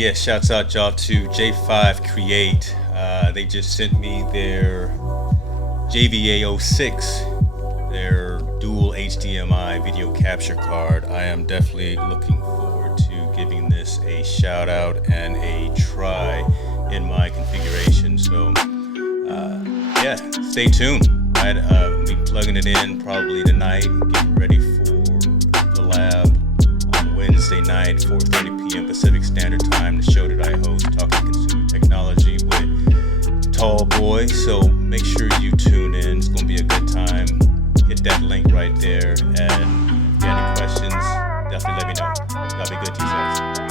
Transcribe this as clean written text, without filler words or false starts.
Yeah, shouts out y'all to j5create. They just sent me their JVA06, their dual HDMI video capture card. I am definitely looking forward to giving this a shout out and a try in my configuration. So yeah, stay tuned. Right, I'll be plugging it in probably tonight, getting ready for the lab on Wednesday night, 4:30 p.m. Pacific Standard Time, the show that I host, talking consumer technology with Tall Boy. So make sure you tune in. It's going to be a good time. Hit that link right there. And if you have any questions, definitely let me know. Y'all be good to yourselves.